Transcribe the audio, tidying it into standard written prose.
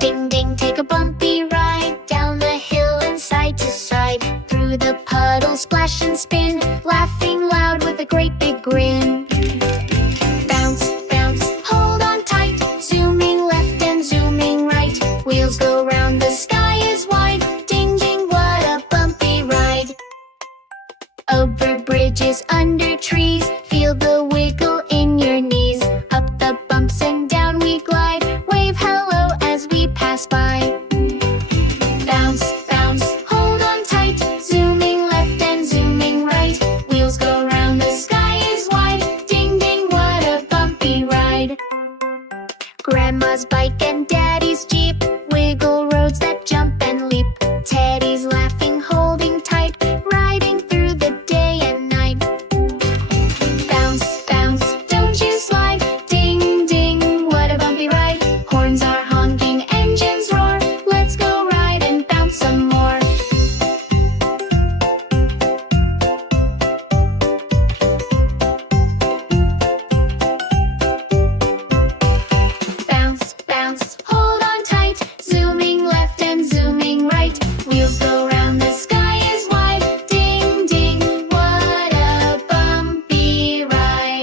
ding ding, take a bumpy ride down the hill and side to side, through the puddles, splash and spin, laughing loud with a great big grin. Bounce, bounce, hold on tight, zooming left and zooming right, wheels go round, the sky is wide, ding ding, what a bumpy ride. Over bridges, under trees, feel the wiggle in your knees, up the bumps and down we glide, wave hello as we pass by. Bounce, bounce, hold on tight, zooming left and zooming right, wheels go round, the sky is wide, ding ding, what a bumpy ride. Grandma's bike